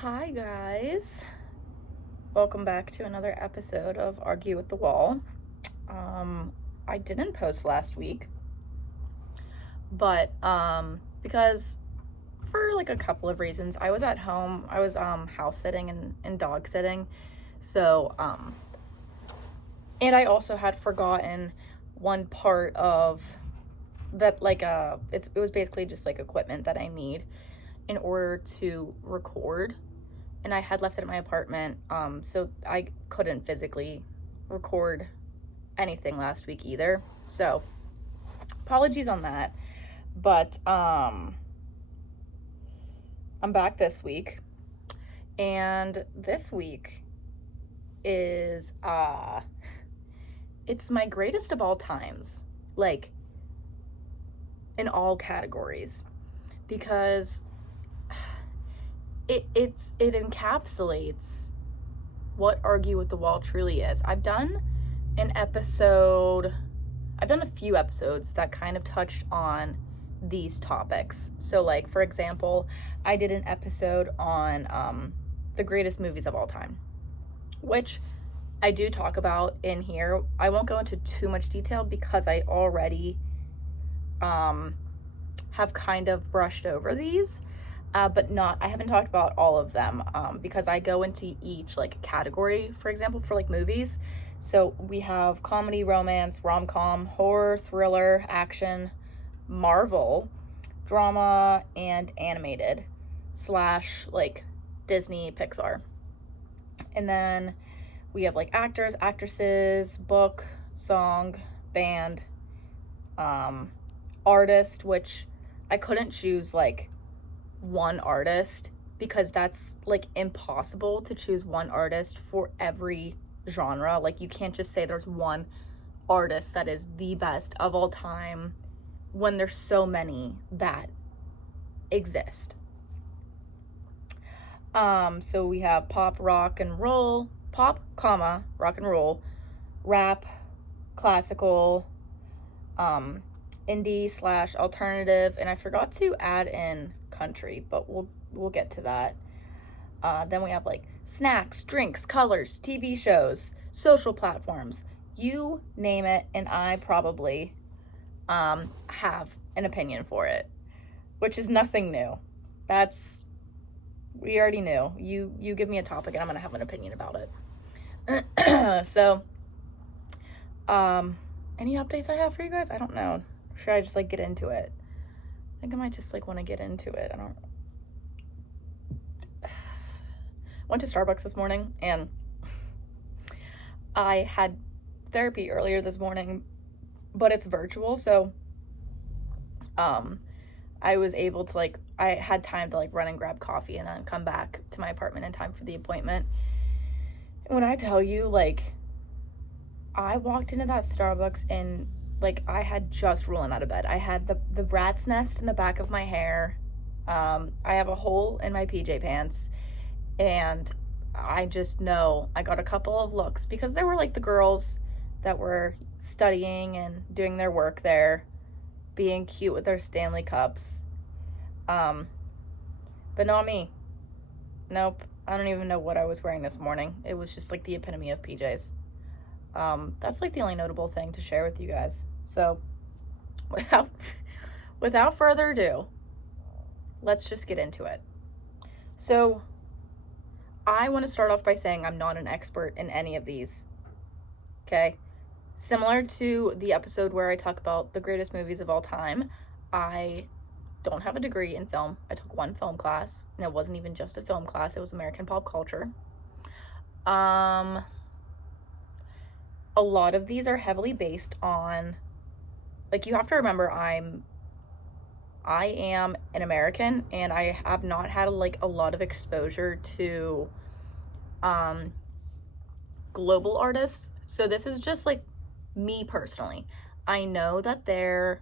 Hi guys, welcome back to another episode of Argue with the Wall. I didn't post last week, but because for like a couple of reasons. I was at home, I was house sitting and dog sitting, so and I also had forgotten one part of that, like it was basically just like equipment that I need in order to record, and I had left it at my apartment, so I couldn't physically record anything last week either. So apologies on that. But I'm back this week, and this week is it's my greatest of all times, like in all categories, because it encapsulates what Argue with the Wall truly is. I've done a few episodes that kind of touched on these topics. So, like, for example, I did an episode on the greatest movies of all time, which I do talk about in here. I won't go into too much detail because I already have kind of brushed over these. But I haven't talked about all of them, because I go into each like category, for example, for like movies. So we have comedy, romance, rom-com, horror, thriller, action, Marvel, drama, and animated / like Disney, Pixar. And then we have like actors, actresses, book, song, band, artist, which I couldn't choose like one artist because that's like impossible to choose one artist for every genre. Like, you can't just say there's one artist that is the best of all time when there's so many that exist. So we have pop, rock and roll, pop, comma, rock and roll, rap, classical, indie / alternative, and I forgot to add in country, but we'll get to that. Then we have like snacks, drinks, colors, TV shows, social platforms, you name it, and I probably have an opinion for it, which is nothing new. We already knew. You give me a topic and I'm gonna have an opinion about it. So, any updates I have for you guys? I don't know. Should I just like get into it? I think I might just like want to get into it. I don't. Went to Starbucks this morning and I had therapy earlier this morning, but it's virtual, so I was able to like, I had time to like run and grab coffee and then come back to my apartment in time for the appointment. And when I tell you, like, I walked into that Starbucks and like I had just rolling out of bed. I had the rat's nest in the back of my hair. I have a hole in my PJ pants, and I just know I got a couple of looks because there were like the girls that were studying and doing their work there, being cute with their Stanley cups. But not me. Nope. I don't even know what I was wearing this morning. It was just like the epitome of PJs. That's like the only notable thing to share with you guys. So without further ado, let's just get into it. So I want to start off by saying I'm not an expert in any of these. Okay? Similar to the episode where I talk about the greatest movies of all time, I don't have a degree in film. I took one film class, and it wasn't even just a film class, it was American pop culture. A lot of these are heavily based on, like, you have to remember I am an American, and I have not had like a lot of exposure to global artists. So this is just like me personally. I know that there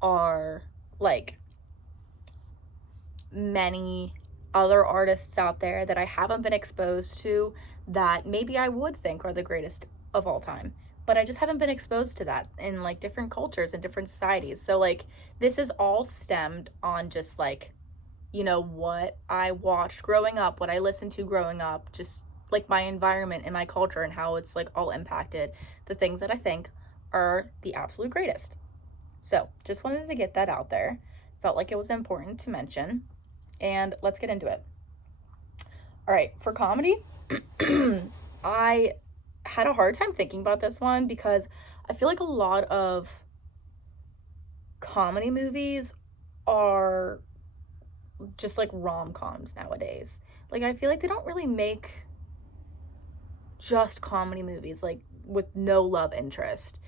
are like many other artists out there that I haven't been exposed to that maybe I would think are the greatest of all time, but I just haven't been exposed to that in like different cultures and different societies. So like this is all stemmed on just like what I watched growing up, what I listened to growing up, just like my environment and my culture and how it's like all impacted the things that I think are the absolute greatest. So just wanted to get that out there. Felt like it was important to mention. And let's get into it. All right, for comedy, I had a hard time thinking about this one because I feel like a lot of comedy movies are just like rom-coms nowadays. Like, I feel like they don't really make just comedy movies like with no love interest.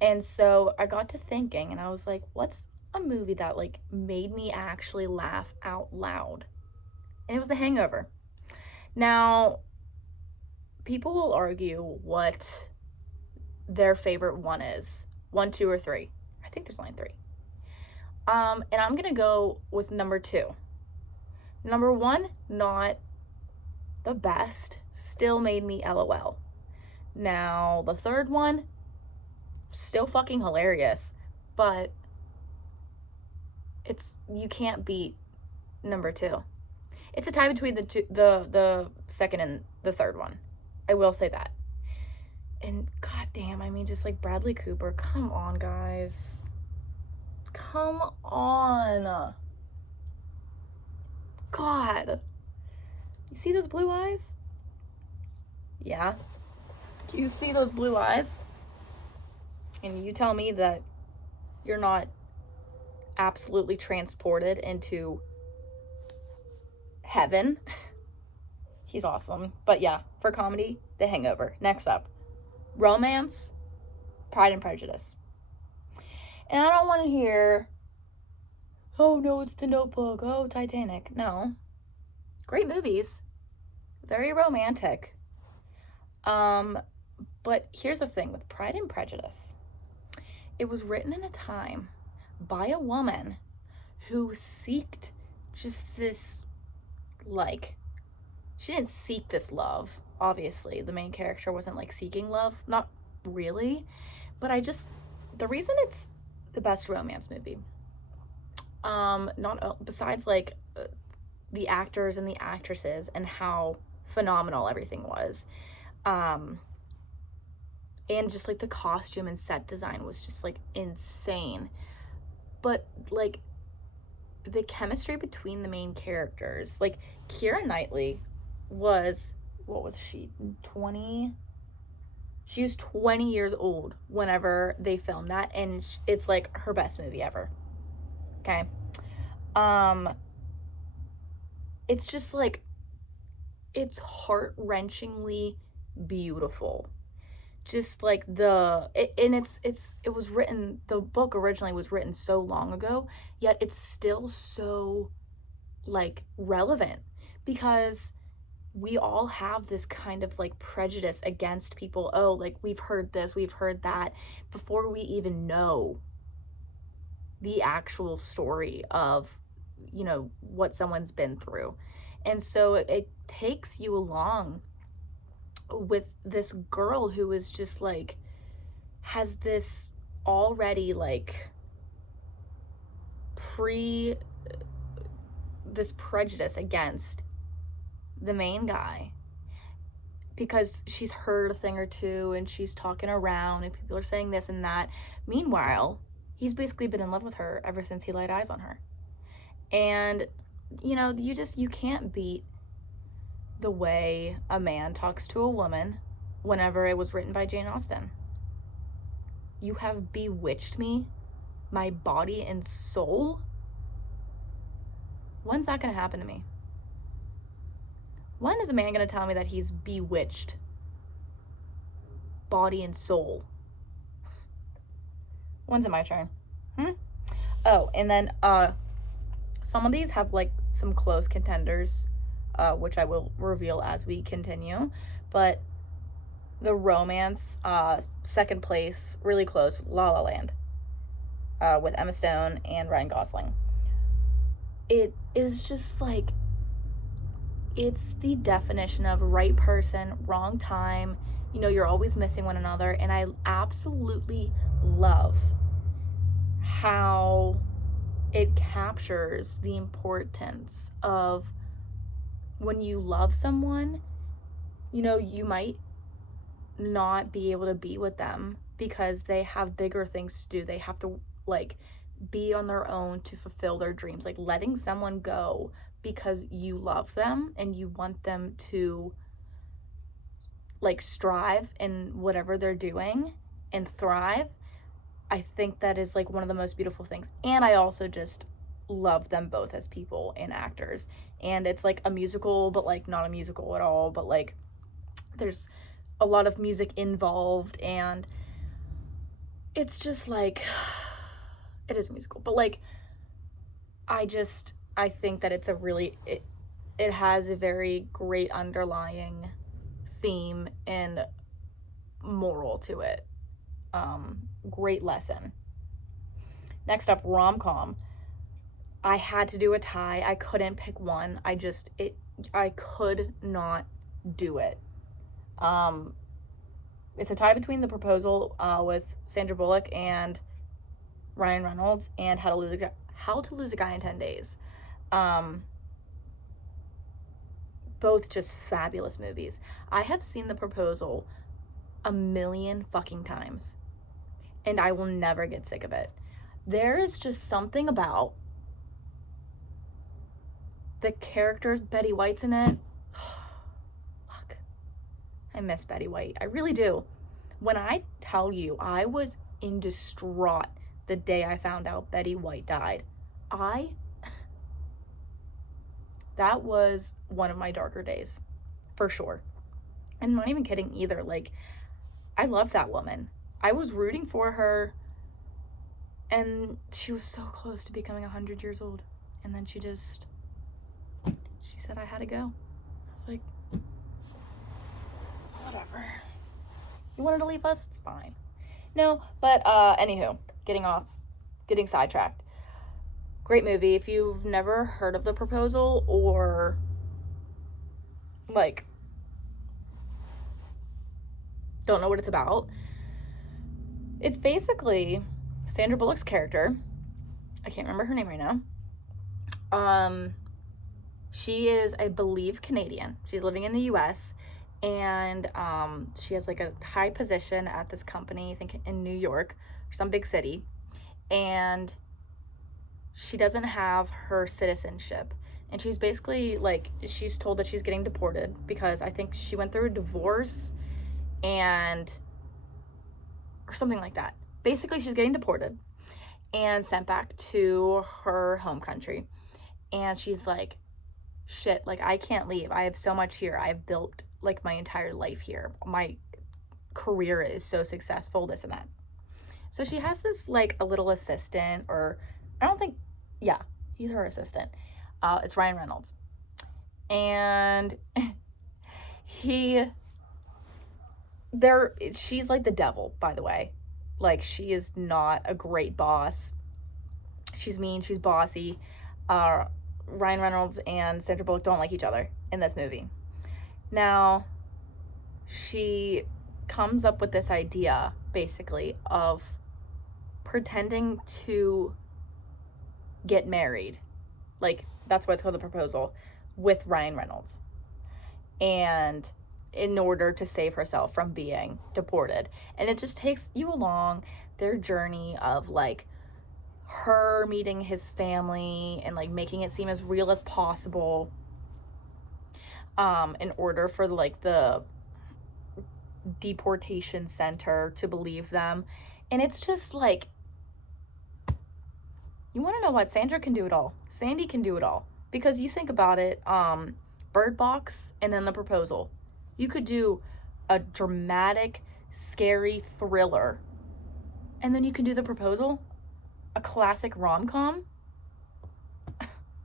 And so I got to thinking and I was like, what's a movie that like made me actually laugh out loud? And it was The Hangover. Now, people will argue what their favorite one is. 1, 2, or 3. I think there's only 3. And I'm gonna go with number 2. Number 1, not the best, still made me LOL. Now, the third one, still fucking hilarious, but you can't beat number 2. It's a tie between the second and the third one. I will say that. And goddamn, I mean, just like Bradley Cooper, come on, guys. Come on. God. You see those blue eyes? Yeah. Do you see those blue eyes? And you tell me that you're not absolutely transported into heaven. He's awesome. But yeah, for comedy, The Hangover. Next up, romance, Pride and Prejudice. And I don't want to hear, oh no, it's The Notebook, oh, Titanic. No. Great movies. Very romantic. But here's the thing with Pride and Prejudice. It was written in a time by a woman who seeked just this, like, she didn't seek this love. Obviously, the main character wasn't like seeking love. Not really. But the reason it's the best romance movie, not besides like the actors and the actresses and how phenomenal everything was, and just like the costume and set design was just like insane. But like the chemistry between the main characters, like Keira Knightley was, what was she, 20? She was 20 years old whenever they filmed that, and it's like her best movie ever. Okay. It's just like, it's heart-wrenchingly beautiful. Just like it was written, the book originally was written so long ago, yet it's still so like relevant, because we all have this kind of like prejudice against people. Oh, like we've heard this, we've heard that, before we even know the actual story of, what someone's been through. And so it takes you along with this girl who is just like, has this already like this prejudice against the main guy, because she's heard a thing or two and she's talking around and people are saying this and that. Meanwhile, he's basically been in love with her ever since he laid eyes on her. And you can't beat the way a man talks to a woman whenever it was written by Jane Austen. You have bewitched me, my body and soul. When's that gonna happen to me? When is a man gonna tell me that he's bewitched body and soul? When's it my turn? Oh, and then some of these have like some close contenders, which I will reveal as we continue. But the romance, second place, really close, La La Land, with Emma Stone and Ryan Gosling. It is just like, it's the definition of right person, wrong time. You're always missing one another. And I absolutely love how it captures the importance of when you love someone, you know, you might not be able to be with them because they have bigger things to do. They have to like be on their own to fulfill their dreams. Like letting someone go because you love them and you want them to like strive in whatever they're doing and thrive. I think that is like one of the most beautiful things. And I also just love them both as people and actors. And it's like a musical, but like not a musical at all, but like there's a lot of music involved, and it's just like it is a musical, but like I think that it's a really it has a very great underlying theme and moral to it. Great lesson. Next up, rom-com. I had to do a tie. I couldn't pick one. I could not do it. It's a tie between The Proposal with Sandra Bullock and Ryan Reynolds, and How to Lose a Guy in 10 Days. Both just fabulous movies. I have seen The Proposal a million fucking times, and I will never get sick of it. There is just something about the characters. Betty White's in it. Fuck. I miss Betty White. I really do. When I tell you, I was in distraught the day I found out Betty White died. That was one of my darker days, for sure. I'm not even kidding either. Like, I loved that woman. I was rooting for her, and she was so close to becoming 100 years old. And then she said I had to go. I was like, whatever. You wanted to leave us? It's fine. No, but anywho, getting sidetracked. Great movie. If you've never heard of The Proposal, or like don't know what it's about, it's basically Sandra Bullock's character. I can't remember her name right now. She is, I believe, Canadian. She's living in the US, and she has like a high position at this company, I think in New York, or some big city, and she doesn't have her citizenship, and she's basically like, she's told that she's getting deported because I think she went through a divorce or something like that. Basically, she's getting deported and sent back to her home country, and she's like, shit, like I can't leave. I have so much here. I've built like my entire life here. My career is so successful, this and that. So she has this like a little assistant, or I don't think, yeah, he's her assistant. It's Ryan Reynolds. And she's like the devil, by the way. Like, she is not a great boss. She's mean, she's bossy. Ryan Reynolds and Sandra Bullock don't like each other in this movie. Now, she comes up with this idea, basically, of pretending to get married. Like, that's why it's called The Proposal, with Ryan Reynolds. And in order to save herself from being deported. And it just takes you along their journey of like her meeting his family and like making it seem as real as possible, in order for like the deportation center to believe them. And it's just like, you want to know what? Sandra can do it all. Sandy can do it all. Because you think about it, Bird Box and then The Proposal. You could do a dramatic, scary thriller, and then you can do The Proposal, a classic rom-com.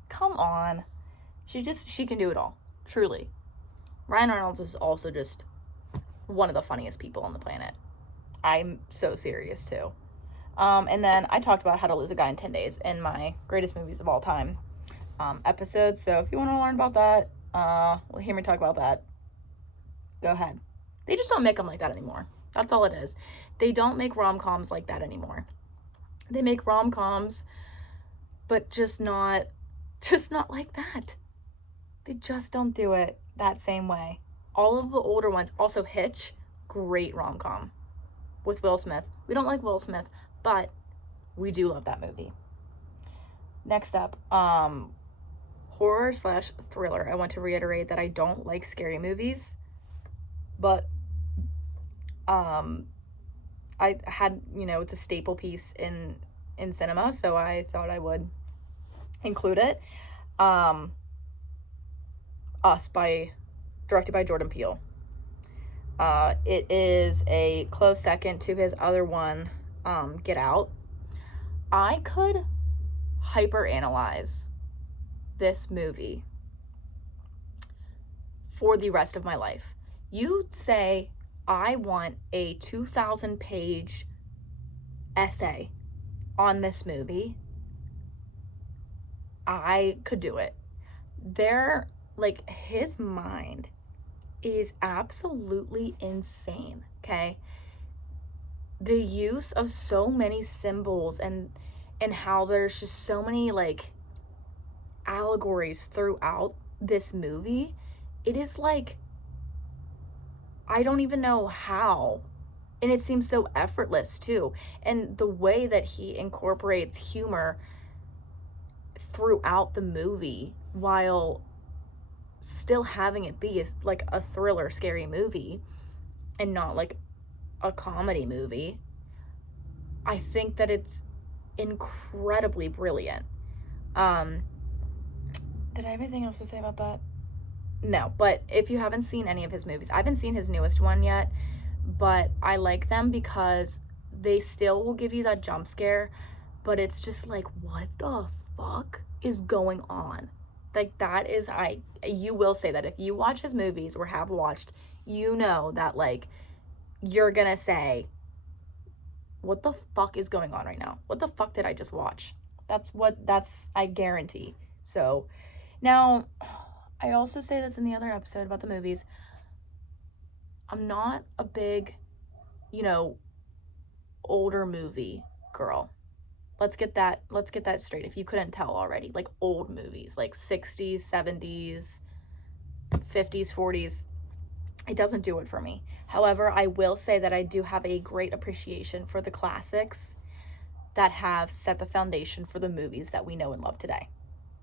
Come on. She can do it all. Truly. Ryan Reynolds is also just one of the funniest people on the planet. I'm so serious too. And then I talked about How to Lose a Guy in 10 Days in my greatest movies of all time episode. So if you want to learn about that, hear me talk about that, go ahead. They just don't make them like that anymore. That's all it is. They don't make rom-coms like that anymore. They make rom-coms but just not like that. They just don't do it that same way. All of the older ones, also Hitch, great rom-com with Will Smith. We don't like Will Smith, but we do love that movie. Next up, horror/thriller. I want to reiterate that I don't like scary movies, but I had, it's a staple piece in cinema, so I thought I would include it. Us, directed by Jordan Peele. It is a close second to his other one, Get Out. I could hyperanalyze this movie for the rest of my life. You say, I want a 2,000-page essay on this movie, I could do it. His mind is absolutely insane, okay? The use of so many symbols and how there's just so many, allegories throughout this movie, it is I don't even know how. And it seems so effortless, too. And the way that he incorporates humor throughout the movie while still having it be a thriller, scary movie and not a comedy movie, I think that it's incredibly brilliant. Did I have anything else to say about that? No, but if you haven't seen any of his movies, I haven't seen his newest one yet, but I like them because they still will give you that jump scare, but it's just what the fuck is going on? That is, you will say that if you watch his movies or have watched, that you're gonna say, what the fuck is going on right now? What the fuck did I just watch? That's I guarantee. So now, I also say this in the other episode about the movies, I'm not a big, older movie girl. Let's get that straight, if you couldn't tell already. Old movies, 60s, 70s, 50s, 40s. It doesn't do it for me. However, I will say that I do have a great appreciation for the classics that have set the foundation for the movies that we know and love today.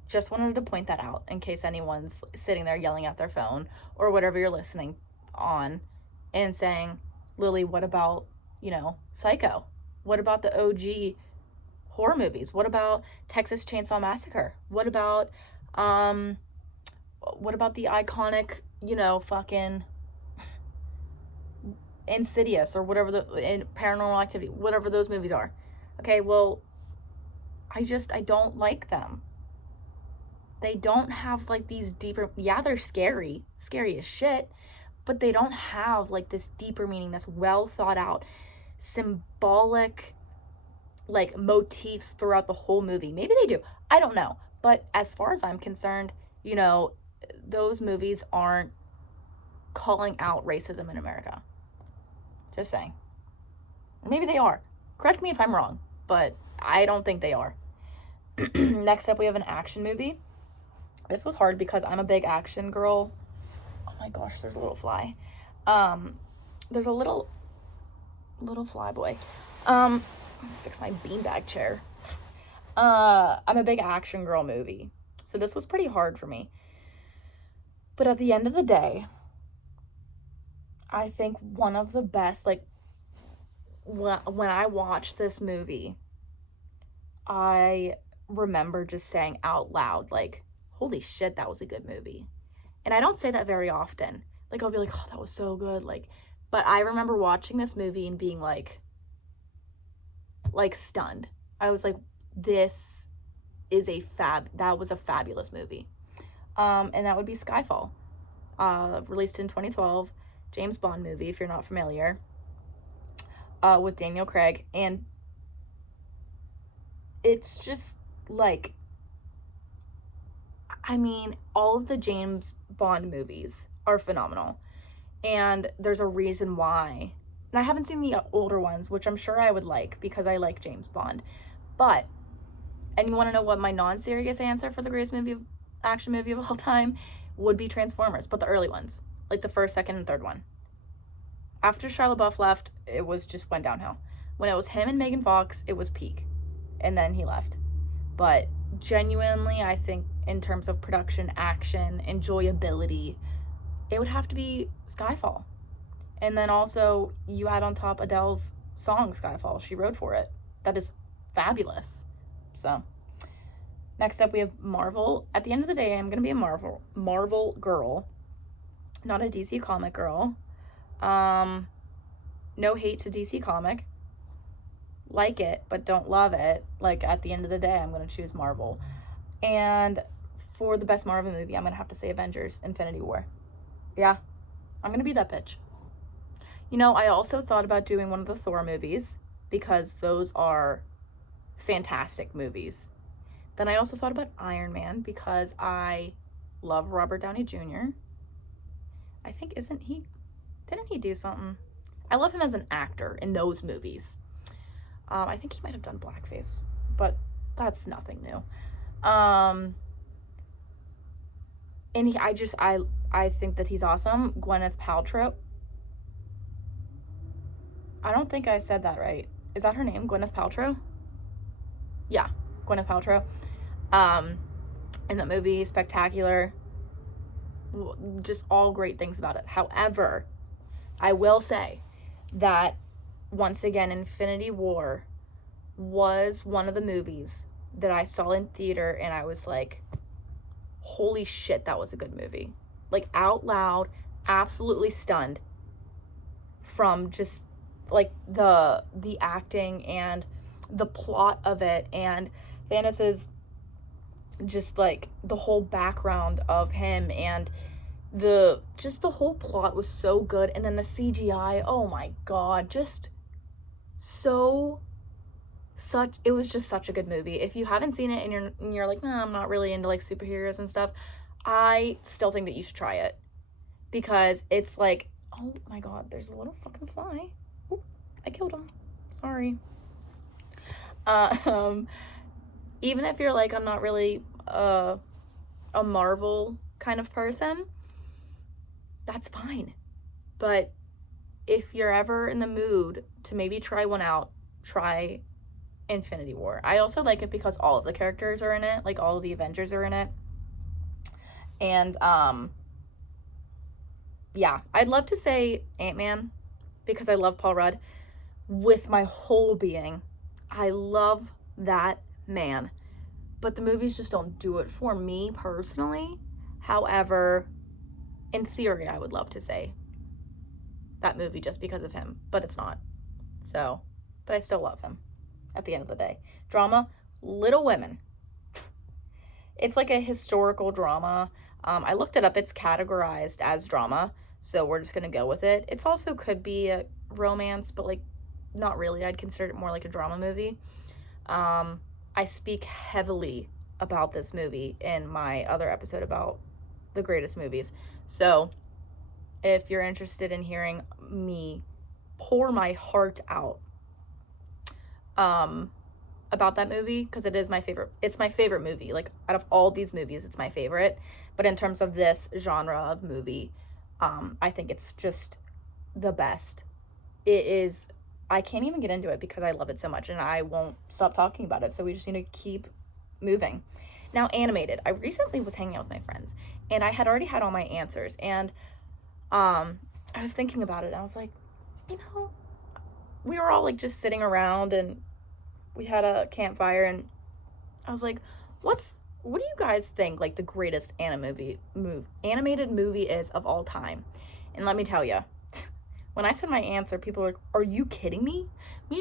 Just wanted to point that out in case anyone's sitting there yelling at their phone or whatever you're listening on and saying, Lily, what about, Psycho? What about the OG horror movies? What about Texas Chainsaw Massacre? What about the iconic, fucking Insidious or whatever Paranormal Activity, whatever those movies are? Okay, well, I don't like them. They don't have these deeper, they're scary as shit, but they don't have this deeper meaning, this well thought out, symbolic motifs throughout the whole movie. Maybe they do, I don't know, but as far as I'm concerned, those movies aren't calling out racism in America. Just saying. Maybe they are. Correct me if I'm wrong, but I don't think they are. Next up, we have an action movie. This was hard because I'm a big action girl. Oh my gosh, there's a little fly. There's a little fly boy. Fix my beanbag chair. I'm a big action girl movie. So this was pretty hard for me. But at the end of the day, I think one of the best, when I watched this movie, I remember just saying out loud, holy shit, that was a good movie. And I don't say that very often. I'll be oh, that was so good. But I remember watching this movie and being stunned. I was this is that was a fabulous movie. And that would be Skyfall. Released in 2012, James Bond movie, if you're not familiar, with Daniel Craig. And it's just all of the James Bond movies are phenomenal. And there's a reason why. And I haven't seen the older ones, which I'm sure I would like because I like James Bond. But And you want to know what my non-serious answer for the greatest action movie of all time would be? Transformers, but the early ones, like the first, second, and third one. After Shia LaBeouf left, it was just went downhill. When it was him and Megan Fox, it was peak, and then he left. But genuinely, I think in terms of production, action, enjoyability, it would have to be Skyfall. And then also you add on top Adele's song Skyfall. She wrote for it. That is fabulous. So next up we have Marvel. At the end of the day, I'm going to be a Marvel girl, not a DC comic girl. No hate to DC comic. Like it, but don't love it. Like, at the end of the day, I'm going to choose Marvel. And for the best Marvel movie, I'm going to have to say Avengers Infinity War. Yeah, I'm going to be that bitch. You know, I also thought about doing one of the Thor movies because those are fantastic movies. Then I also thought about Iron Man because I love Robert Downey Jr. I think, didn't he do something? I love him as an actor in those movies. I think he might have done blackface, but that's nothing new. And I think that he's awesome. Gwyneth Paltrow. I don't think I said that right. Is that her name? Gwyneth Paltrow? Yeah, Gwyneth Paltrow. In that movie, spectacular. Just all great things about it. However, I will say that once again, Infinity War was one of the movies that I saw in theater and I was like, holy shit, that was a good movie. Like, out loud, absolutely stunned from just like the acting and the plot of it, and Thanos's just like the whole background of him, and the whole plot was so good. And then the CGI, oh my god, it was just such a good movie. If you haven't seen it and you're like, nah, I'm not really into like superheroes and stuff, I still think that you should try it, because it's like, oh my god, there's a little fucking fly. Oop, I killed him. Sorry. Even if you're like, I'm not really a Marvel kind of person, that's fine. But if you're ever in the mood to maybe try one out, try Infinity War. I also like it because all of the characters are in it, like all of the Avengers are in it. And yeah, I'd love to say Ant-Man because I love Paul Rudd with my whole being. I love that man. But the movies just don't do it for me personally. However, in theory, I would love to say that movie just because of him, but it's not. So, but I still love him at the end of the day. Drama, Little Women. It's like a historical drama. I looked it up. It's categorized as drama, so we're just going to go with it. It's also could be a romance, but like not really. I'd consider it more like a drama movie. I speak heavily about this movie in my other episode about the greatest movies. So if you're interested in hearing me pour my heart out about that movie, because it is my favorite. It's my favorite movie. Like, out of all these movies, it's my favorite. But in terms of this genre of movie, I think it's just the best. It is, I can't even get into it because I love it so much and I won't stop talking about it. So we just need to keep moving. Now, animated. I recently was hanging out with my friends and I had already had all my answers. And I was thinking about it. And I was like, you know, we were all like just sitting around and we had a campfire, and I was like, what do you guys think like the greatest animated movie is of all time? And let me tell you, when I said my answer, people were like, are you kidding me? Me.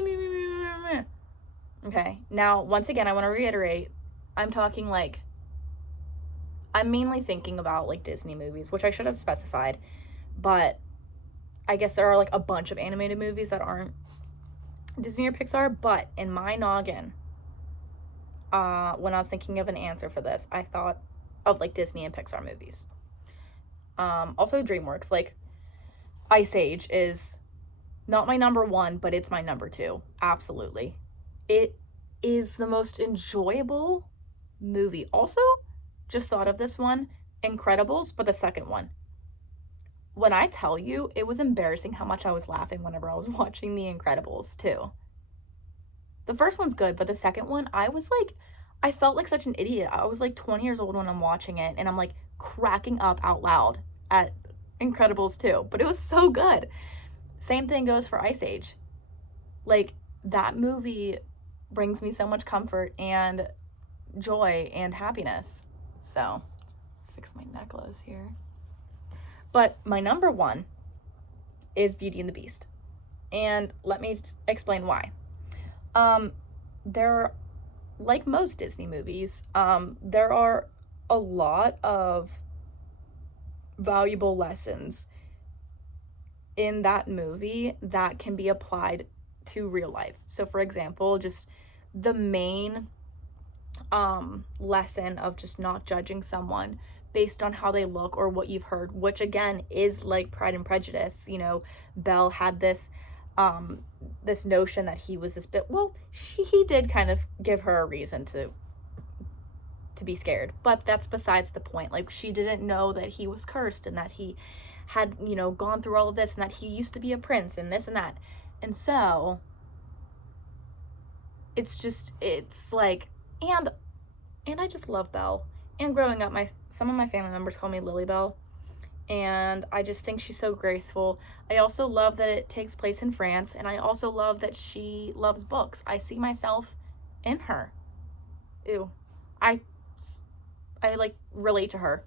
Okay, now once again, I want to reiterate, I'm mainly thinking about like Disney movies, which I should have specified, but I guess there are like a bunch of animated movies that aren't Disney or Pixar. But in my noggin, when I was thinking of an answer for this, I thought of like Disney and Pixar movies. Also DreamWorks, like Ice Age is not my number one, but it's my number two. Absolutely. It is the most enjoyable movie. Also, just thought of this one, Incredibles, but the second one. When I tell you, it was embarrassing how much I was laughing whenever I was watching The Incredibles too. The first one's good, but the second one, I felt like such an idiot. I was like 20 years old when I'm watching it, and I'm like cracking up out loud at Incredibles 2. But it was so good. Same thing goes for Ice Age. Like, that movie brings me so much comfort and joy and happiness. So, fix my necklace here. But my number one is Beauty and the Beast. And let me explain why. There, like most Disney movies, there are a lot of valuable lessons in that movie that can be applied to real life. So for example, just the main lesson of just not judging someone based on how they look or what you've heard, which again is like Pride and Prejudice. You know, Belle had this this notion that he was this bit, well, he did kind of give her a reason to be scared, but that's besides the point. Like, she didn't know that he was cursed and that he had, you know, gone through all of this and that he used to be a prince and this and that. And so it's like, and I just love Belle. And growing up, some of my family members call me Lily Bell, and I just think she's so graceful. I also love that it takes place in France, and I also love that she loves books. I see myself in her. Ew. I like relate to her.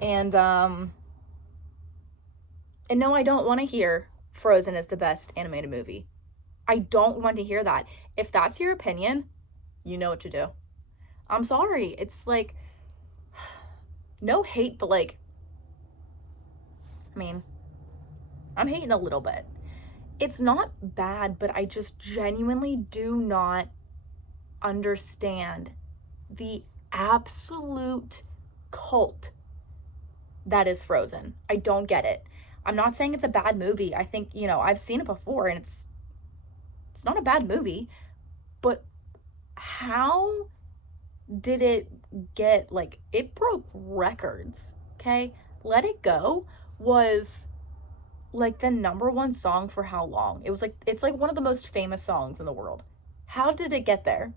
And no, I don't want to hear Frozen is the best animated movie. I don't want to hear that. If that's your opinion, you know what to do. I'm sorry. It's like, no hate, but like, I mean, I'm hating a little bit. It's not bad, but I just genuinely do not understand the absolute cult that is Frozen. I don't get it. I'm not saying it's a bad movie. I think, you know, I've seen it before and it's not a bad movie, but how did it get, like, it broke records, okay? Let It Go was like the number one song for how long? It's like one of the most famous songs in the world. How did it get there?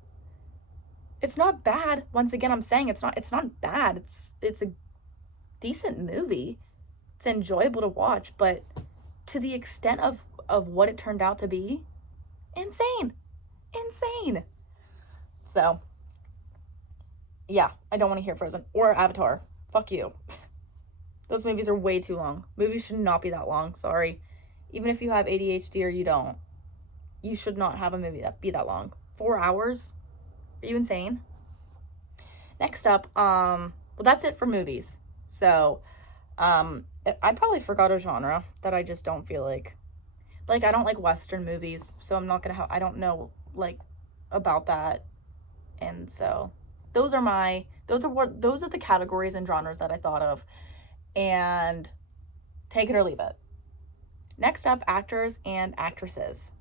It's not bad. Once again, I'm saying it's not bad. It's a decent movie. It's enjoyable to watch, but to the extent of what it turned out to be, insane. So, yeah, I don't want to hear Frozen or Avatar. Fuck you. Those movies are way too long. Movies should not be that long. Sorry. Even if you have ADHD or you don't, you should not have a movie that be that long. 4 hours? Are you insane? Next up, well, that's it for movies. So, I probably forgot a genre that I just don't feel like I don't like Western movies, so I'm not gonna I don't know, like, about that. And so, those are the categories and genres that I thought of. And take it or leave it. Next up, actors and actresses.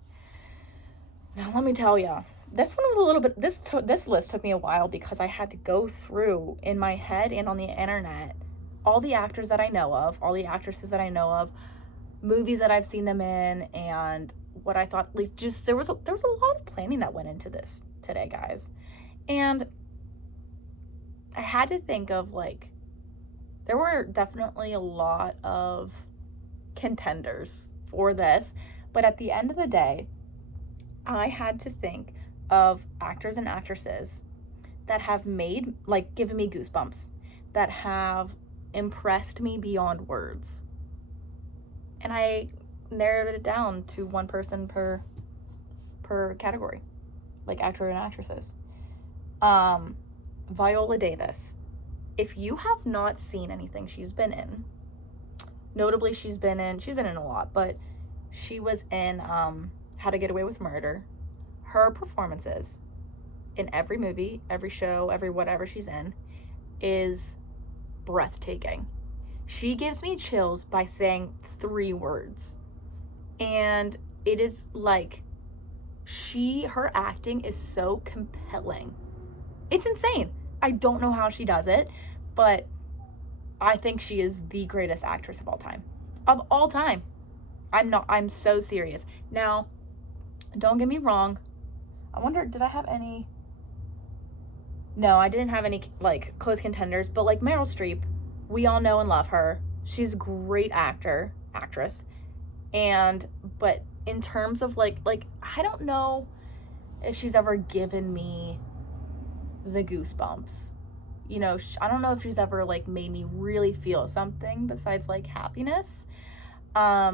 Now, let me tell you, this one was a little bit, this list took me a while because I had to go through in my head and on the internet all the actors that I know of, all the actresses that I know of, movies that I've seen them in, and what I thought, like, just there was a lot of planning that went into this today, guys. And I had to think of, like, there were definitely a lot of contenders for this, but at the end of the day, I had to think of actors and actresses that have made, like, given me goosebumps, that have impressed me beyond words. And I narrowed it down to one person per category, like actor and actresses. Viola Davis. If you have not seen anything she's been in, notably she's been in a lot, but she was in How to Get Away with Murder. Her performances in every movie, every show, every whatever she's in is breathtaking. She gives me chills by saying 3 words. And it is like her acting is so compelling. It's insane. I don't know how she does it, but I think she is the greatest actress of all time. Of all time. I'm so serious. Now, don't get me wrong. I wonder, did I have any? No, I didn't have any, like, close contenders, but, like, Meryl Streep, we all know and love her. She's a great actress. But in terms of, like, I don't know if she's ever given me the goosebumps. You know, I don't know if she's ever, like, made me really feel something besides, like, happiness. I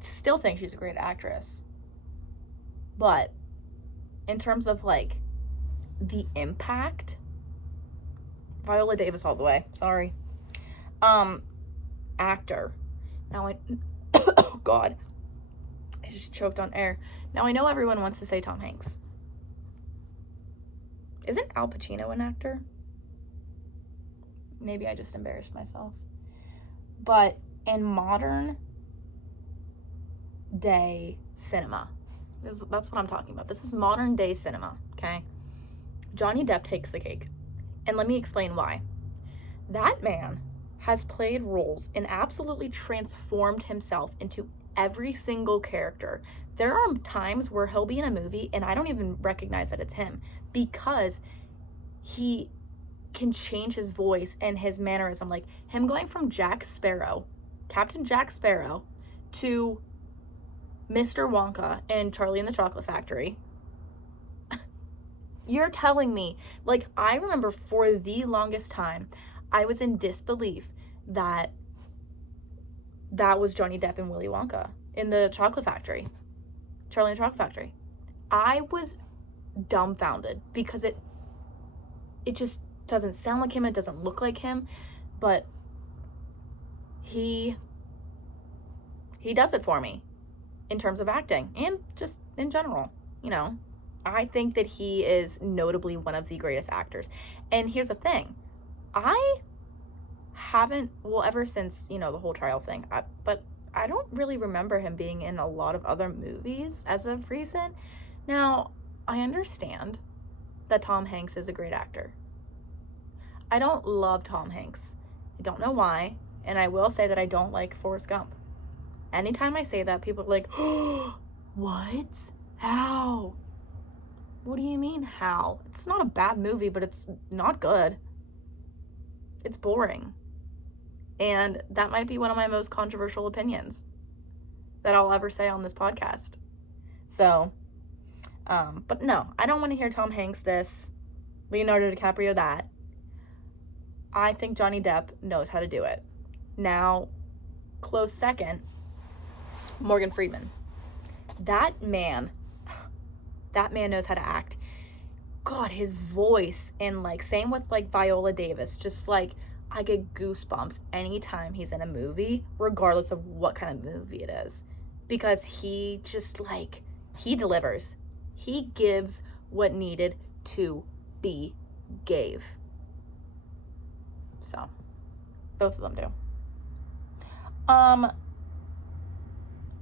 still think she's a great actress. But in terms of, like, the impact, Viola Davis all the way. Sorry. Actor. Now oh God, I just choked on air. Now I know everyone wants to say Tom Hanks. Isn't Al Pacino an actor? Maybe I just embarrassed myself. But in modern day cinema, that's what I'm talking about. This is modern day cinema, okay? Johnny Depp takes the cake. And let me explain why. That man has played roles and absolutely transformed himself into every single character. There are times where he'll be in a movie and I don't even recognize that it's him because he can change his voice and his mannerism. Like him going from Jack Sparrow, Captain Jack Sparrow, to Mr. Wonka and Charlie and the Chocolate Factory. You're telling me, like, I remember for the longest time, I was in disbelief that was Johnny Depp and Willy Wonka in the Chocolate Factory, Charlie and the Chocolate Factory. I was dumbfounded because it just doesn't sound like him, it doesn't look like him, but he does it for me in terms of acting and just in general, you know. I think that he is notably one of the greatest actors. And here's the thing. I haven't, well, ever since, you know, the whole trial thing, but I don't really remember him being in a lot of other movies as of recent. Now, I understand that Tom Hanks is a great actor. I don't love Tom Hanks. I don't know why. And I will say that I don't like Forrest Gump. Anytime I say that, people are like, oh, what? How? What do you mean, how? It's not a bad movie, but it's not good. It's boring. And that might be one of my most controversial opinions that I'll ever say on this podcast. So, but no, I don't want to hear Tom Hanks this, Leonardo DiCaprio that. I think Johnny Depp knows how to do it. Now, close second, Morgan Freeman. That man knows how to act. God, his voice, and like same with like Viola Davis, just like I get goosebumps anytime he's in a movie, regardless of what kind of movie it is, because he just like, he delivers. He gives what needed to be gave. So both of them do.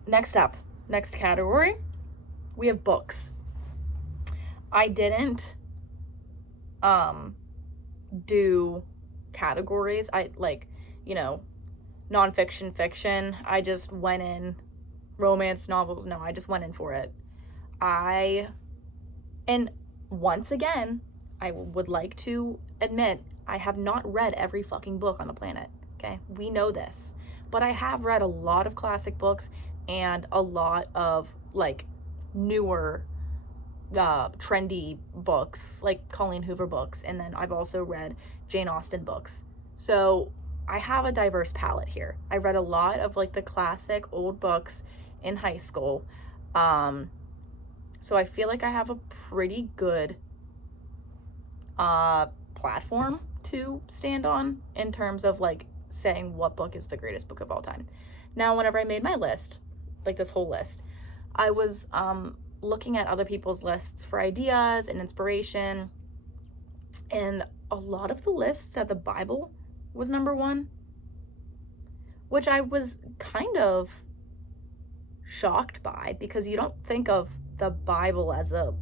Next category, we have books. I didn't do categories. I like, you know, nonfiction, fiction. I just went in romance novels. No, I just went in for it. And once again, I would like to admit I have not read every fucking book on the planet. Okay, we know this, but I have read a lot of classic books and a lot of like newer trendy books, like Colleen Hoover books, and then I've also read Jane Austen books. So I have a diverse palette here. I read a lot of like the classic old books in high school. So I feel like I have a pretty good platform to stand on in terms of like saying what book is the greatest book of all time. Now, whenever I made my list, like this whole list, I was looking at other people's lists for ideas and inspiration, and a lot of the lists said the Bible was number one, which I was kind of shocked by, because you don't think of the Bible as a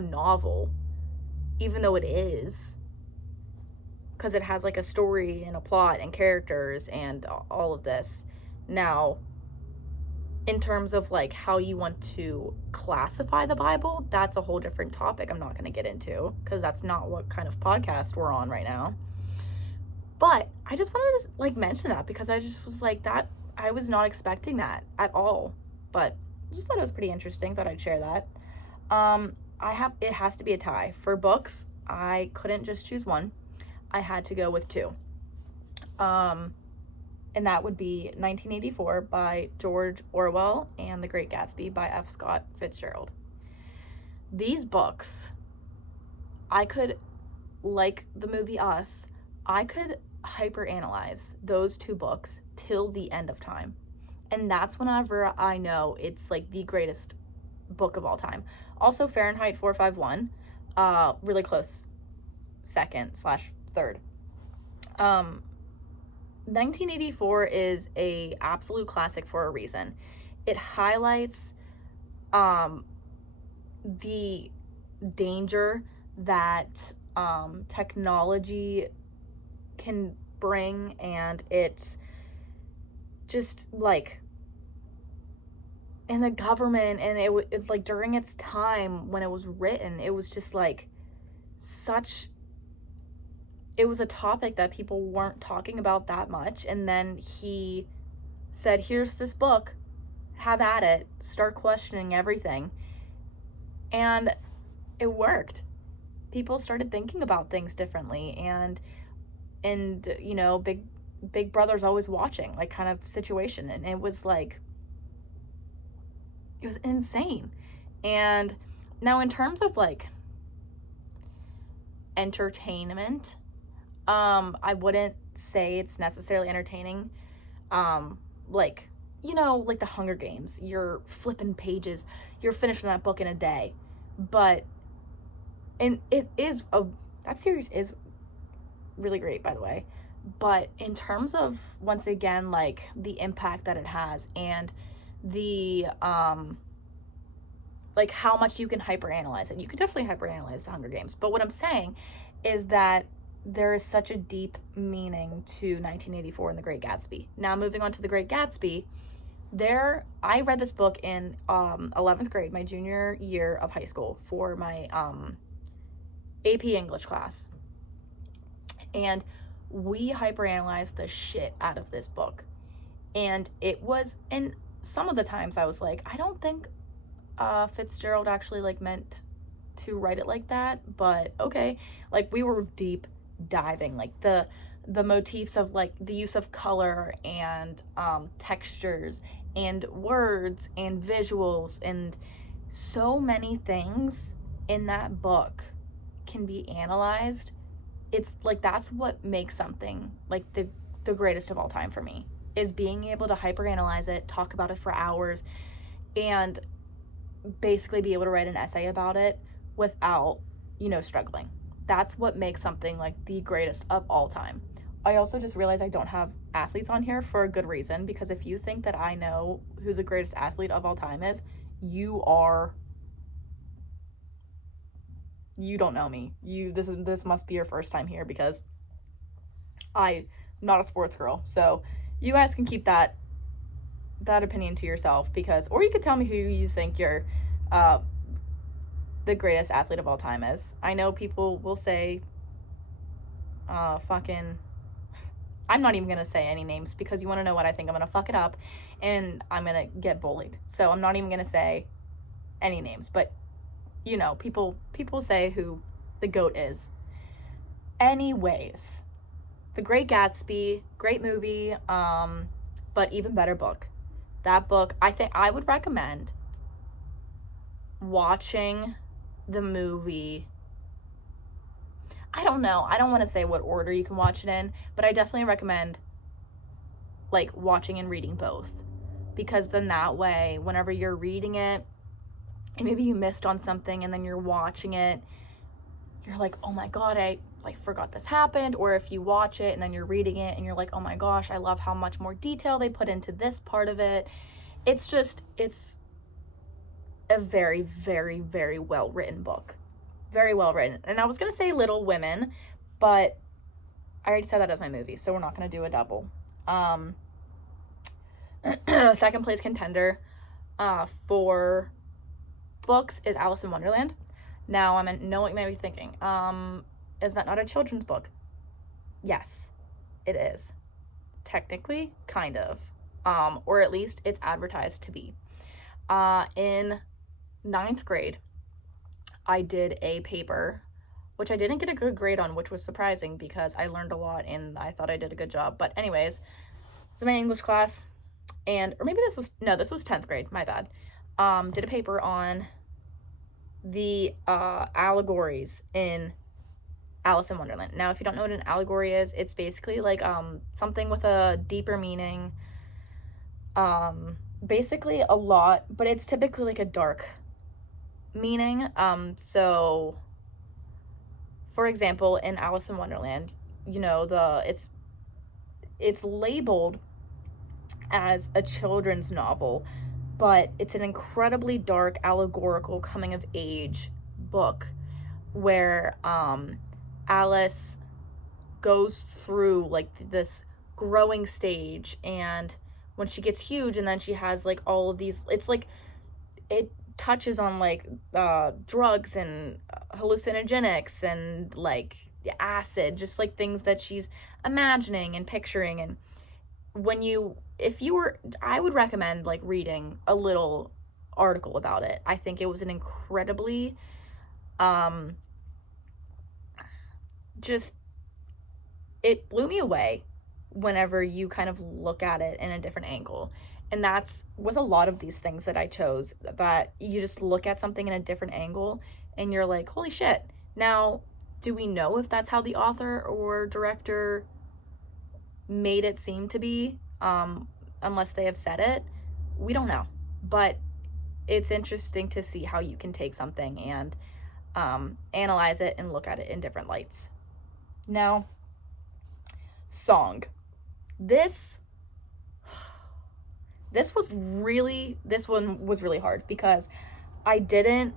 novel, even though it is, because it has like a story and a plot and characters and all of this. Now, in terms of like how you want to classify the Bible, that's a whole different topic I'm not going to get into, because that's not what kind of podcast we're on right now. But I just wanted to like mention that, because I just was like, that I was not expecting that at all, but I just thought it was pretty interesting. Thought I'd share that. It has to be a tie for books. I couldn't just choose one. I had to go with two. And that would be 1984 by George Orwell and The Great Gatsby by F. Scott Fitzgerald. These books, I could, like the movie Us, I could hyperanalyze those two books till the end of time. And that's whenever I know it's like the greatest book of all time. Also, Fahrenheit 451, really close second/third. 1984 is a absolute classic for a reason. It highlights the danger that technology can bring, and it's just like in the government, and it like during its time when it was written, it was just like it was a topic that people weren't talking about that much. And then he said, here's this book, have at it, start questioning everything. And it worked. People started thinking about things differently, and you know, big brother's always watching, like kind of situation. And it was like, it was insane. And now in terms of like entertainment, I wouldn't say it's necessarily entertaining. Like, you know, like the Hunger Games, you're flipping pages, you're finishing that book in a day. But, and that series is really great, by the way. But in terms of, once again, like the impact that it has, and the, like how much you can hyperanalyze it. You could definitely hyperanalyze the Hunger Games. But what I'm saying is that there is such a deep meaning to 1984 and The Great Gatsby. Now, moving on to The Great Gatsby, I read this book in 11th grade, my junior year of high school, for my AP English class. And we hyperanalyzed the shit out of this book. And and some of the times I was like, I don't think Fitzgerald actually like meant to write it like that, but okay. Like, we were deep diving, like the motifs of like the use of color and textures and words and visuals, and so many things in that book can be analyzed. It's like, that's what makes something like the greatest of all time for me, is being able to hyperanalyze it, talk about it for hours, and basically be able to write an essay about it without, you know, struggling. That's what makes something like the greatest of all time. I also just realized I don't have athletes on here for a good reason, because if you think that I know who the greatest athlete of all time is, you don't know me. This must be your first time here, because I'm not a sports girl. So you guys can keep that opinion to yourself, or you could tell me who you think your the greatest athlete of all time is. I know people will say I'm not even gonna say any names, because you want to know what I think. I'm gonna fuck it up and I'm gonna get bullied. So I'm not even gonna say any names, but you know, people say who the GOAT is. Anyways, The Great Gatsby, great movie, but even better book. That book, I think I would recommend watching the movie. I don't know. I don't want to say what order you can watch it in, but I definitely recommend like watching and reading both, because then that way, whenever you're reading it and maybe you missed on something and then you're watching it, you're like, oh my God, I like forgot this happened. Or if you watch it and then you're reading it and you're like, oh my gosh, I love how much more detail they put into this part of it. it's a very, very, very well written book. Very well written. And I was going to say Little Women, but I already said that as my movie, so we're not going to do a double. Second place contender for books is Alice in Wonderland. Now, I know what you may be thinking. Is that not a children's book? Yes, it is. Technically, kind of. Or at least it's advertised to be. In 9th grade, I did a paper, which I didn't get a good grade on, which was surprising because I learned a lot and I thought I did a good job. But anyways, it was my English class, or maybe this was 10th grade, my bad. Did a paper on the allegories in Alice in Wonderland. Now, if you don't know what an allegory is, it's basically like something with a deeper meaning. Basically a lot, but it's typically like a dark meaning. So for example, in Alice in Wonderland, you know, it's labeled as a children's novel, but it's an incredibly dark, allegorical coming of age book where Alice goes through like this growing stage, and when she gets huge and then she has like all of these, it's like it touches on like drugs and hallucinogenics and like acid, just like things that she's imagining and picturing. And I would recommend like reading a little article about it. I think it was an incredibly it blew me away whenever you kind of look at it in a different angle. And that's with a lot of these things that I chose, that you just look at something in a different angle and you're like, holy shit. Now, do we know if that's how the author or director made it seem to be? Unless they have said it, we don't know. But it's interesting to see how you can take something and analyze it and look at it in different lights. Now, song. This one was really hard because I didn't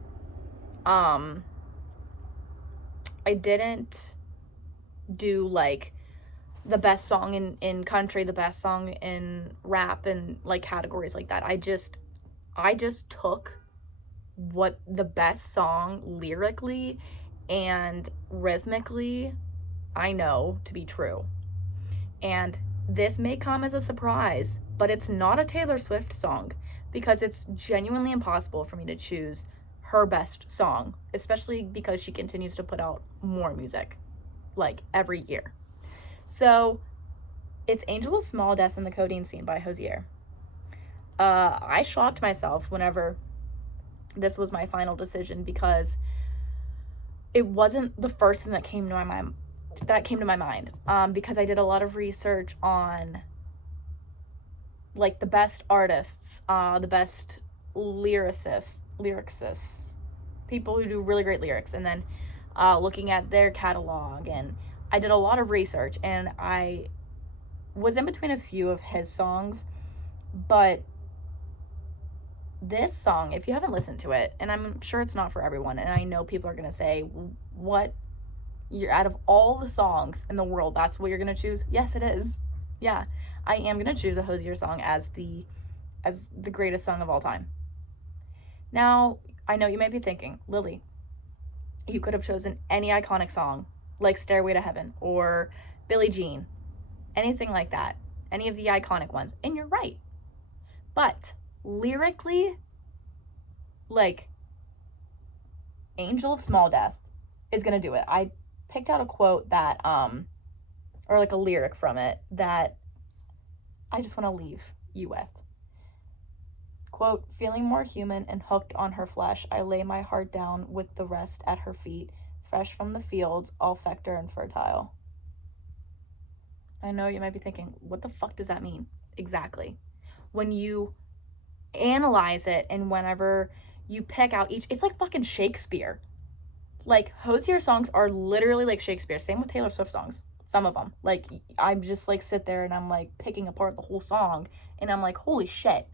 do like the best song in country, the best song in rap, and like categories like that. I just took what the best song lyrically and rhythmically I know to be true. And this may come as a surprise, but it's not a Taylor Swift song, because it's genuinely impossible for me to choose her best song, especially because she continues to put out more music like every year. So it's Angel of Small Death in the Codeine Scene by Hozier. I shocked myself whenever this was my final decision, because it wasn't the first thing that came to my mind. Because I did a lot of research on like the best artists, the best lyricists, people who do really great lyrics, and then looking at their catalog. And I did a lot of research, and I was in between a few of his songs, but this song, if you haven't listened to it, and I'm sure it's not for everyone, and I know people are going to say, what, you're out of all the songs in the world, that's what you're going to choose? Yes, it is. Yeah, I am going to choose a Hozier song as the greatest song of all time. Now, I know you may be thinking, Lily, you could have chosen any iconic song, like Stairway to Heaven or Billie Jean, anything like that, any of the iconic ones, and you're right. But lyrically, like, Angel of Small Death is gonna do it. I picked out a quote that or like a lyric from it that I just want to leave you with. Quote, feeling more human and hooked on her flesh, I lay my heart down with the rest at her feet, fresh from the fields, all fector and fertile. I know you might be thinking, what the fuck does that mean? Exactly. When you analyze it, and whenever you pick out each, it's like fucking Shakespeare. Like, Hozier songs are literally like Shakespeare. Same with Taylor Swift songs. Some of them. Like, I'm just like sit there and I'm like picking apart the whole song, and I'm like, holy shit.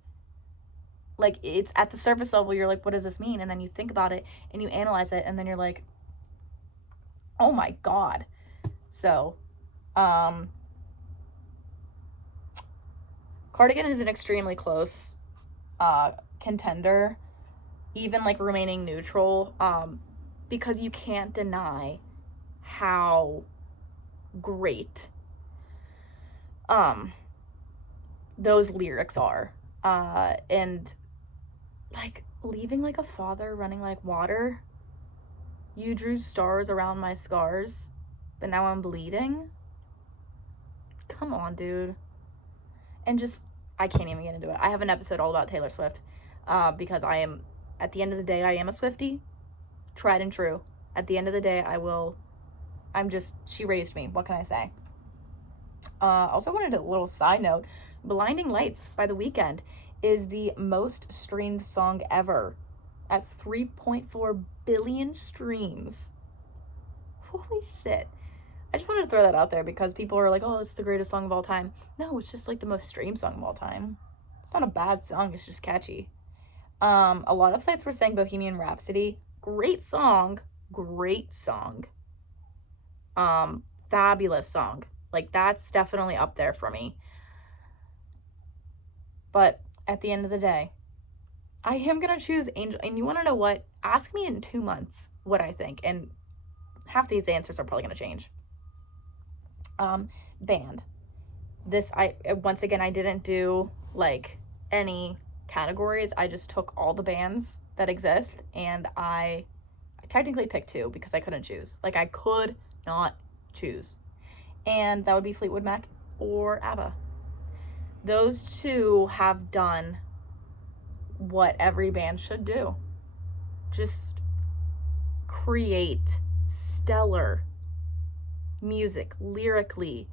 Like, it's at the surface level, you're like, what does this mean? And then you think about it and you analyze it, and then you're like, oh my God. So, Cardigan is an extremely close contender, even like remaining neutral, because you can't deny how great those lyrics are. And like, leaving like a father running like water. You drew stars around my scars, but now I'm bleeding. Come on, dude. And just, I can't even get into it. I have an episode all about Taylor Swift, because I am, at the end of the day, I am a Swiftie, tried and true. At the end of the day, she raised me. What can I say? Also wanted a little side note. Blinding Lights by The Weeknd is the most streamed song ever at 3.4 billion streams. Holy shit. I just wanted to throw that out there because people are like, oh, it's the greatest song of all time. No, it's just like the most streamed song of all time. It's not a bad song, it's just catchy. A lot of sites were saying Bohemian Rhapsody, great song. Fabulous song. Like, that's definitely up there for me. But at the end of the day, I am gonna choose Angel. And you want to know what? Ask me in 2 months what I think, and half these answers are probably gonna change. Band. Once again, I didn't do like any categories. I just took all the bands that exist, and I technically picked 2 because I couldn't choose. Like, I could not choose. And that would be Fleetwood Mac or ABBA. Those 2 have done what every band should do. Just create stellar music lyrically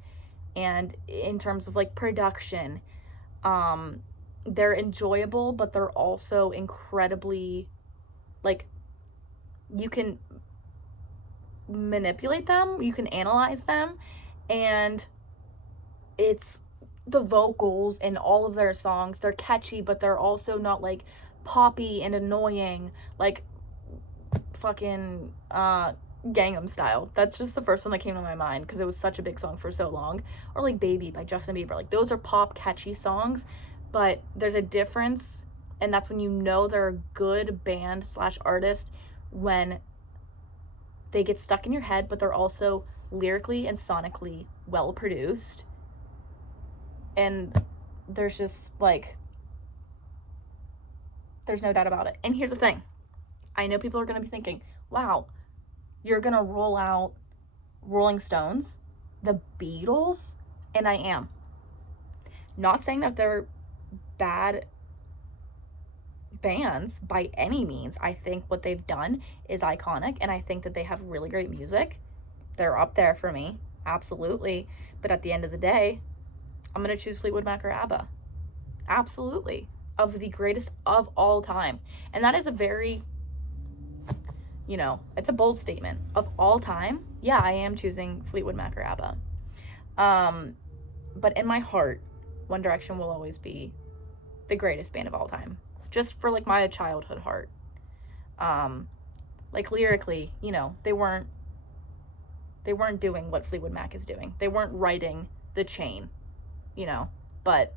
and in terms of like production. They're enjoyable, but they're also incredibly, like, you can manipulate them, you can analyze them, and it's the vocals in all of their songs. They're catchy, but they're also not like poppy and annoying like fucking Gangnam Style. That's just the first one that came to my mind because it was such a big song for so long. Or like Baby by Justin Bieber. Like, those are pop catchy songs, but there's a difference, and that's when you know they're a good band / artist, when they get stuck in your head, but they're also lyrically and sonically well produced. And there's just like, there's no doubt about it. And here's the thing. I know people are going to be thinking, wow, you're going to roll out Rolling Stones, the Beatles, and I am. Not saying that they're bad bands by any means. I think what they've done is iconic, and I think that they have really great music. They're up there for me, absolutely. But at the end of the day, I'm going to choose Fleetwood Mac or ABBA. Absolutely. Of the greatest of all time. And that is a very, it's a bold statement. Of all time, yeah, I am choosing Fleetwood Mac or ABBA. But in my heart, One Direction will always be the greatest band of all time. Just for like my childhood heart. Like, lyrically, they weren't doing what Fleetwood Mac is doing. They weren't writing The Chain, but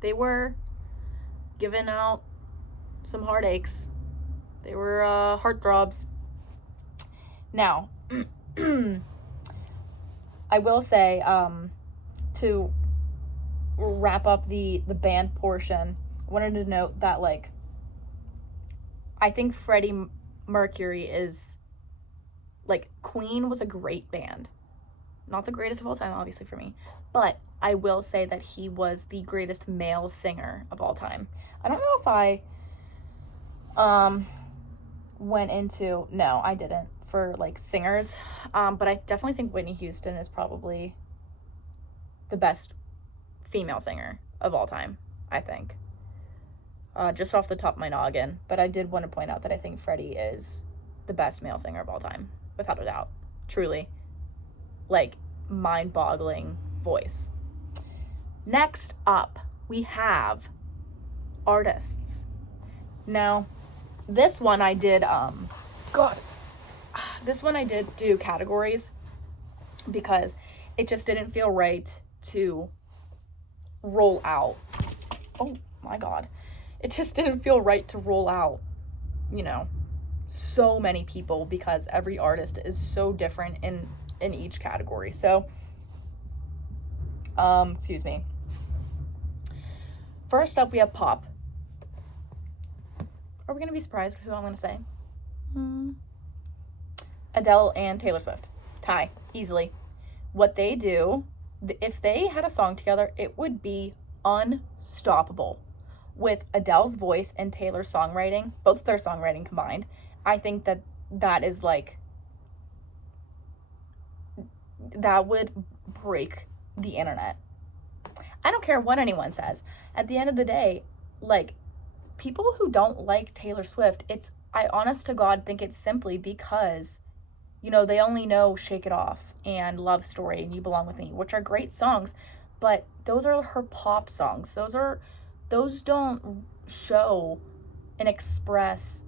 they were giving out some heartaches. They were heartthrobs. Now, I will say, to wrap up the band portion, I wanted to note that, like, I think Freddie Mercury is, like, Queen was a great band. Not the greatest of all time, obviously, for me. But I will say that he was the greatest male singer of all time. I don't know if I went into... No, I didn't, for, like, singers. But I definitely think Whitney Houston is probably the best female singer of all time, I think. Just off the top of my noggin. But I did want to point out that I think Freddie is the best male singer of all time, without a doubt. Truly. Like, mind-boggling voice. Next up, we have artists. Now, this one I did, this one I did do categories because it just didn't feel right to roll out. Oh my God. It just didn't feel right to roll out, you know, so many people because every artist is so different in each category. So, excuse me. First up, we have pop. Are we going to be surprised with who I'm going to say? Adele and Taylor Swift. Tie. Easily. What they do, if they had a song together, it would be unstoppable. With Adele's voice and Taylor's songwriting, both of their songwriting combined, I think that is like, that would break the internet. I don't care what anyone says. At the end of the day, like, people who don't like Taylor Swift, I honest to God think it's simply because, you know, they only know Shake It Off and Love Story and You Belong With Me, which are great songs, but those are her pop songs. Those don't show and express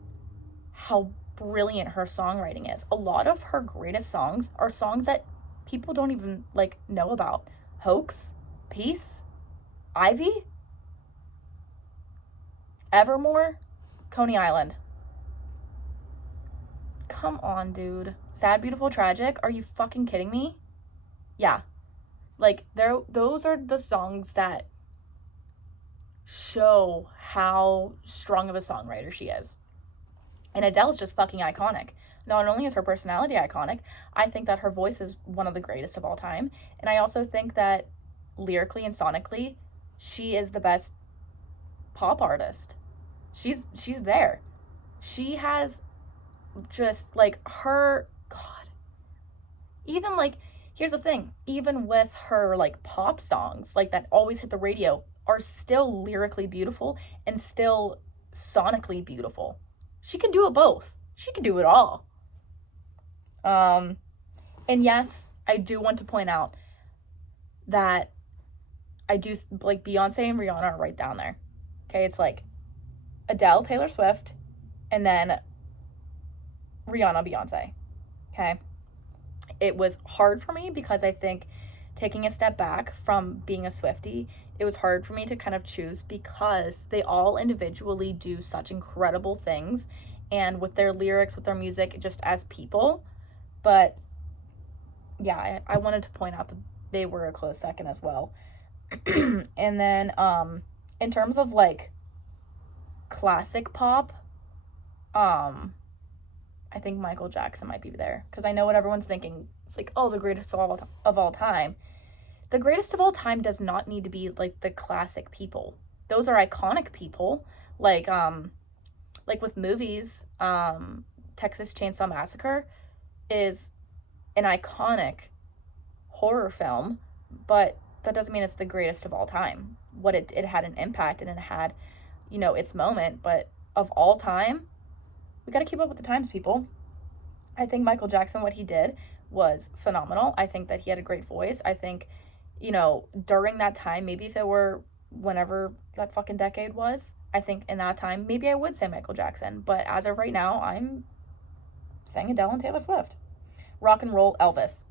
how brilliant her songwriting is. A lot of her greatest songs are songs that people don't even, like, know about. Hoax, Peace, Ivy, Evermore, Coney Island. Come on, dude. Sad, Beautiful, Tragic? Are you fucking kidding me? Yeah. Like, those are the songs that show how strong of a songwriter she is. And Adele's just fucking iconic. Not only is her personality iconic, I think that her voice is one of the greatest of all time. And I also think that lyrically and sonically, she is the best pop artist. She's there. She has just, like, her, God. Even, like, here's the thing. Even with her, like, pop songs, like, that always hit the radio, are still lyrically beautiful and still sonically beautiful. She can do it both. She can do it all. And yes, I do want to point out that I do, like, Beyonce and Rihanna are right down there. Okay, it's like Adele, Taylor Swift, and then Rihanna, Beyonce. Okay. It was hard for me because I think taking a step back from being a Swiftie, it was hard for me to kind of choose because they all individually do such incredible things and with their lyrics, with their music, just as people. But yeah, I wanted to point out that they were a close second as well. And then in terms of, like, classic pop, I think Michael Jackson might be there because I know what everyone's thinking. It's like, oh, the greatest of all time. The greatest of all time does not need to be, like, the classic people. Those are iconic people. Like with movies, Texas Chainsaw Massacre is an iconic horror film, but that doesn't mean it's the greatest of all time. What it had an impact and it had, you know, its moment, but of all time, we got to keep up with the times, people. I think Michael Jackson, what he did was phenomenal. I think that he had a great voice. I think, you know, during that time, maybe if it were whenever that fucking decade was, I think in that time, maybe I would say Michael Jackson. But as of right now, I'm saying Adele and Taylor Swift. Rock and roll, Elvis.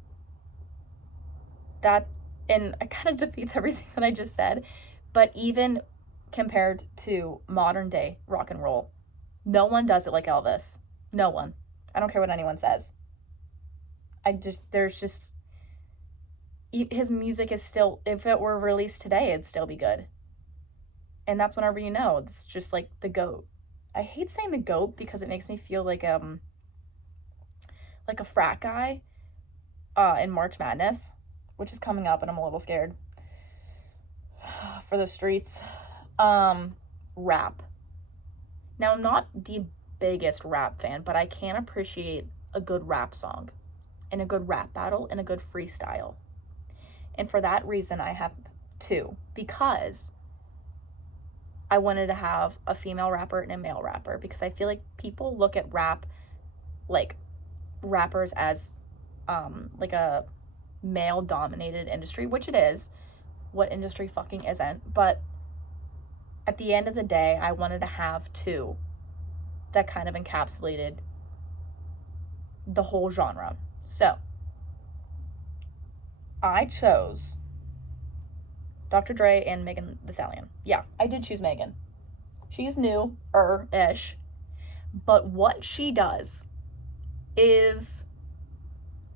That, and it kind of defeats everything that I just said. But even compared to modern day rock and roll, no one does it like Elvis. No one. I don't care what anyone says. His music is still, if it were released today, it'd still be good. And that's whenever you know, it's just like the GOAT. I hate saying the GOAT because it makes me feel like a frat guy in March Madness, which is coming up and I'm a little scared for the streets. Rap. Now, I'm not the biggest rap fan, but I can appreciate a good rap song and a good rap battle and a good freestyle. And for that reason, I have two, because I wanted to have a female rapper and a male rapper, because I feel like people look at rap, like rappers, as like a male-dominated industry, which it is. What industry fucking isn't? But at the end of the day, I wanted to have two that kind of encapsulated the whole genre. So, I chose Dr. Dre and Megan Thee Stallion. Yeah, I did choose Megan. She's new-ish, but what she does is,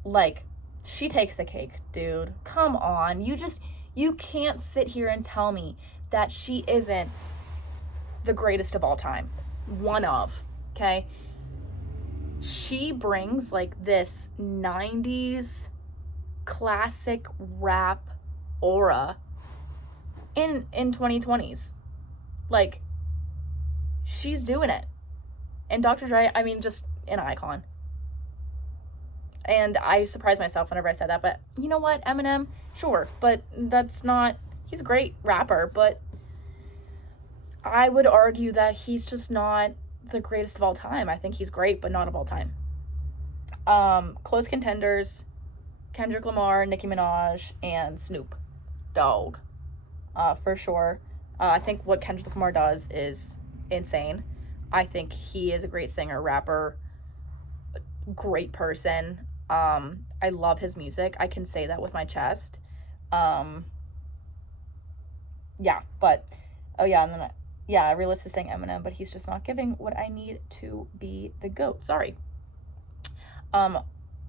like, she takes the cake, dude. Come on. You can't sit here and tell me that she isn't the greatest of all time. One of, okay? She brings, like, this 90s classic rap aura in 2020s. Like, she's doing it. And Dr. Dre, I mean, just an icon. And I surprised myself whenever I said that, but you know what, Eminem, sure, but that's not, he's a great rapper, but I would argue that he's just not the greatest of all time. I think he's great, but not of all time. Close contenders, Kendrick Lamar, Nicki Minaj, and Snoop Dogg, for sure. I think what Kendrick Lamar does is insane. I think he is a great singer, rapper, great person. I love his music. I can say that with my chest. Yeah, but, oh yeah, and then, I realized to saying Eminem, but he's just not giving what I need to be the GOAT. Sorry.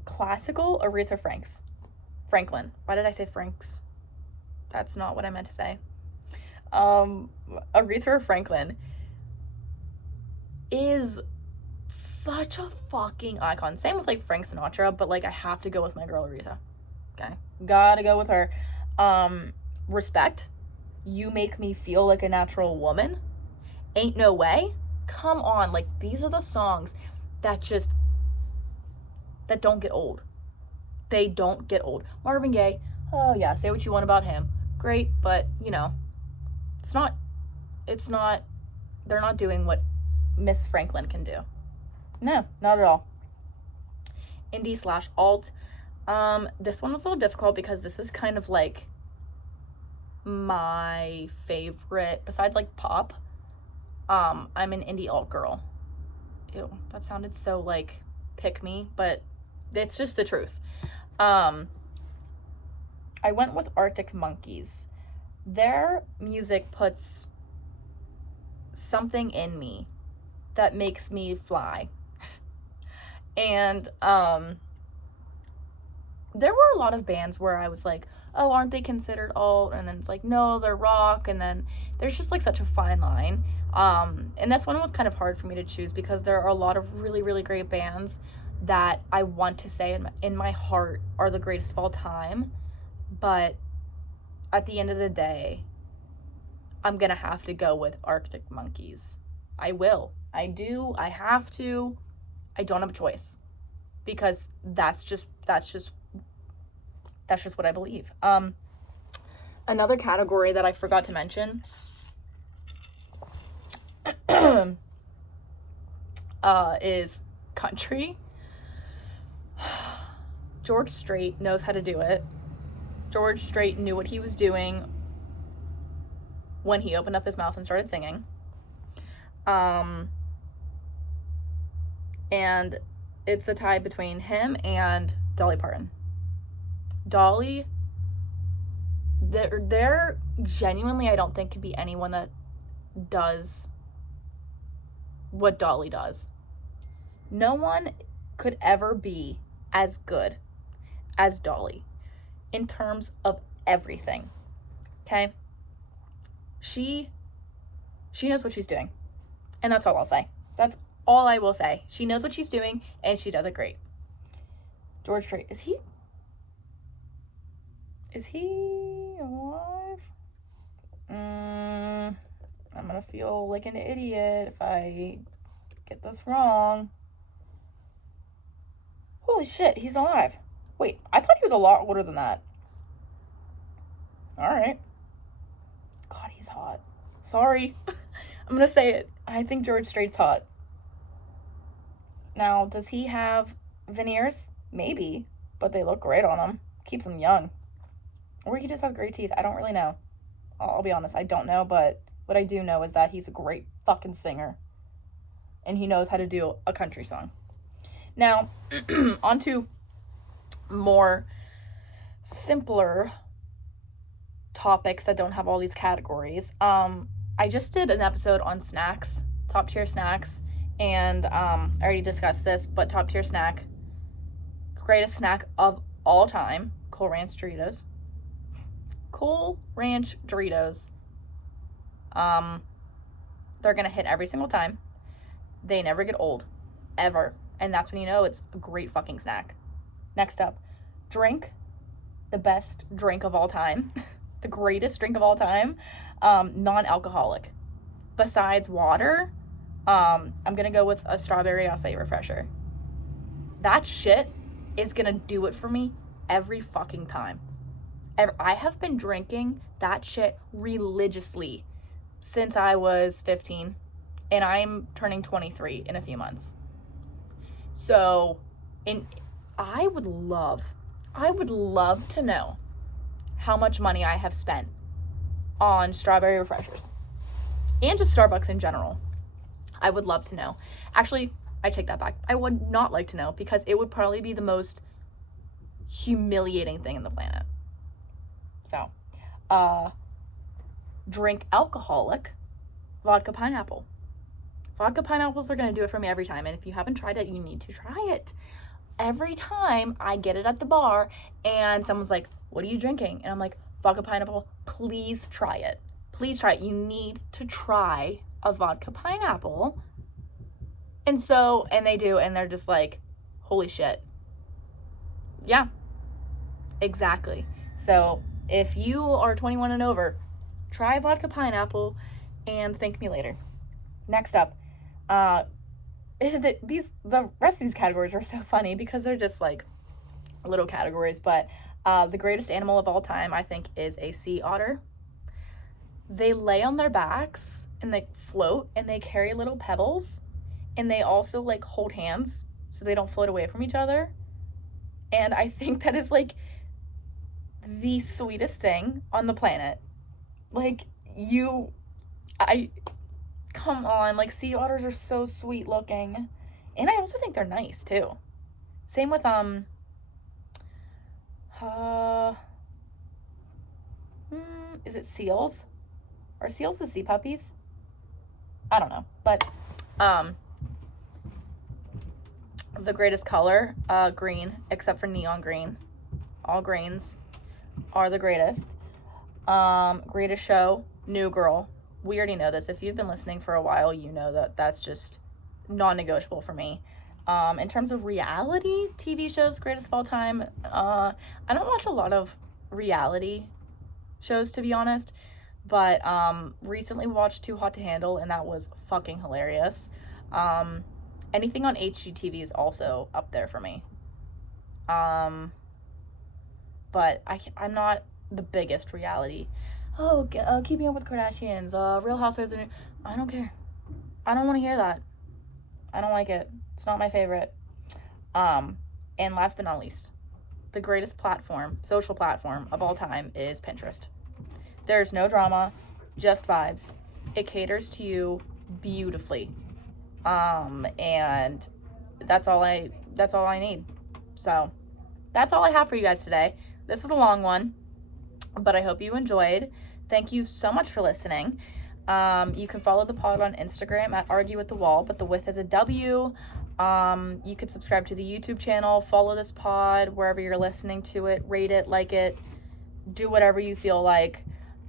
Classical Aretha Franklin. Why did I say Franks? That's not what I meant to say. Aretha Franklin is such a fucking icon. Same with, like, Frank Sinatra, but, like, I have to go with my girl Aretha. Okay? Gotta go with her. Respect. You Make Me Feel Like a Natural Woman. Ain't No Way. Come on. Like, these are the songs that don't get old. They don't get old. Marvin Gaye. Oh, yeah. Say what you want about him. Great, but, you know, it's not, they're not doing what Miss Franklin can do. No, not at all. Indie/alt. This one was a little difficult because this is kind of like my favorite, besides like pop. I'm an indie alt girl. Ew, that sounded so like pick me, but it's just the truth. I went with Arctic Monkeys. Their music puts something in me that makes me fly. And there were a lot of bands where I was like, oh, aren't they considered alt? And then it's like, no, they're rock. And then there's just like such a fine line. And this one was kind of hard for me to choose because there are a lot of really, really great bands that I want to say in my heart are the greatest of all time. But at the end of the day, I'm going to have to go with Arctic Monkeys. I will. I do. I have to. I don't have a choice because that's just what I believe. Another category that I forgot to mention is country. George Strait knows how to do it. George Strait knew what he was doing when he opened up his mouth and started singing. And it's a tie between him and Dolly Parton. Dolly, there genuinely, I don't think could be anyone that does what Dolly does. No one could ever be as good as Dolly in terms of everything. Okay? She knows what she's doing. And that's all I'll say. That's all I will say. She knows what she's doing, and she does it great. George Strait, is he alive? I'm gonna feel like an idiot if I get this wrong. Holy shit, he's alive. Wait, I thought he was a lot older than that. Alright. God, he's hot. Sorry. I'm gonna say it. I think George Strait's hot. Now, does he have veneers? Maybe, but they look great on him. Keeps him young. Or he just has great teeth. I don't really know. I'll be honest, I don't know, but What I do know is that he's a great fucking singer. And he knows how to do a country song. Now, on to more simpler topics that don't have all these categories. I just did an episode on snacks, top tier snacks, and I already discussed this, but top tier snack, greatest snack of all time, Cool Ranch Doritos. Cool Ranch Doritos. They're gonna hit every single time. They never get old, ever, and that's when you know it's a great fucking snack. Next up, drink, the best drink of all time, the greatest drink of all time, non-alcoholic. Besides water, I'm gonna go with a strawberry acai refresher. That shit is gonna do it for me every fucking time. I have been drinking that shit religiously since I was 15, and I'm turning 23 in a few months. So, I would love to know how much money I have spent on strawberry refreshers and just Starbucks in general. I would love to know. Actually, I take that back. I would not like to know, because it would probably be the most humiliating thing in the planet. So, drink alcoholic, vodka pineapple. Vodka pineapples are going to do it for me every time. And if you haven't tried it, you need to try it. Every time I get it at the bar and someone's like, what are you drinking? And I'm like, vodka pineapple, please try it. Please try it. You need to try a vodka pineapple. And they do, and they're just like, holy shit. Yeah, exactly. So if you are 21 and over, try vodka pineapple and thank me later. Next up, the rest of these categories are so funny because they're just like little categories, but the greatest animal of all time, I think, is a sea otter. They lay on their backs and they float and they carry little pebbles, and they also like hold hands so they don't float away from each other. And I think that is like the sweetest thing on the planet. Like, come on, like, sea otters are so sweet looking. And I also think they're nice too. Same with is it seals? Are seals the sea puppies? I don't know. But the greatest color, green, except for neon green. All greens are the greatest. Greatest show, New Girl. We already know this. If you've been listening for a while, you know that that's just non-negotiable for me. In terms of reality TV shows, greatest of all time, I don't watch a lot of reality shows, to be honest, but recently watched Too Hot to Handle, and that was fucking hilarious. Anything on HGTV is also up there for me. But I'm not the biggest reality. Keeping Up with Kardashians, Real Housewives, I don't care. I don't want to hear that. I don't like it. It's not my favorite. And last but not least, the greatest social platform of all time is Pinterest. There's no drama, just vibes. It caters to you beautifully. And that's all I need. So that's all I have for you guys today. This was a long one, but I hope you enjoyed. Thank you so much for listening. You can follow the pod on Instagram at Argue with the Wall, but the with is a W. You could subscribe to the YouTube channel, follow this pod wherever you're listening to it, rate it, like it, do whatever you feel like.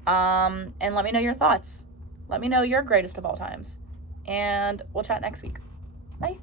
And let me know your thoughts. Let me know your greatest of all times. And we'll chat next week. Bye.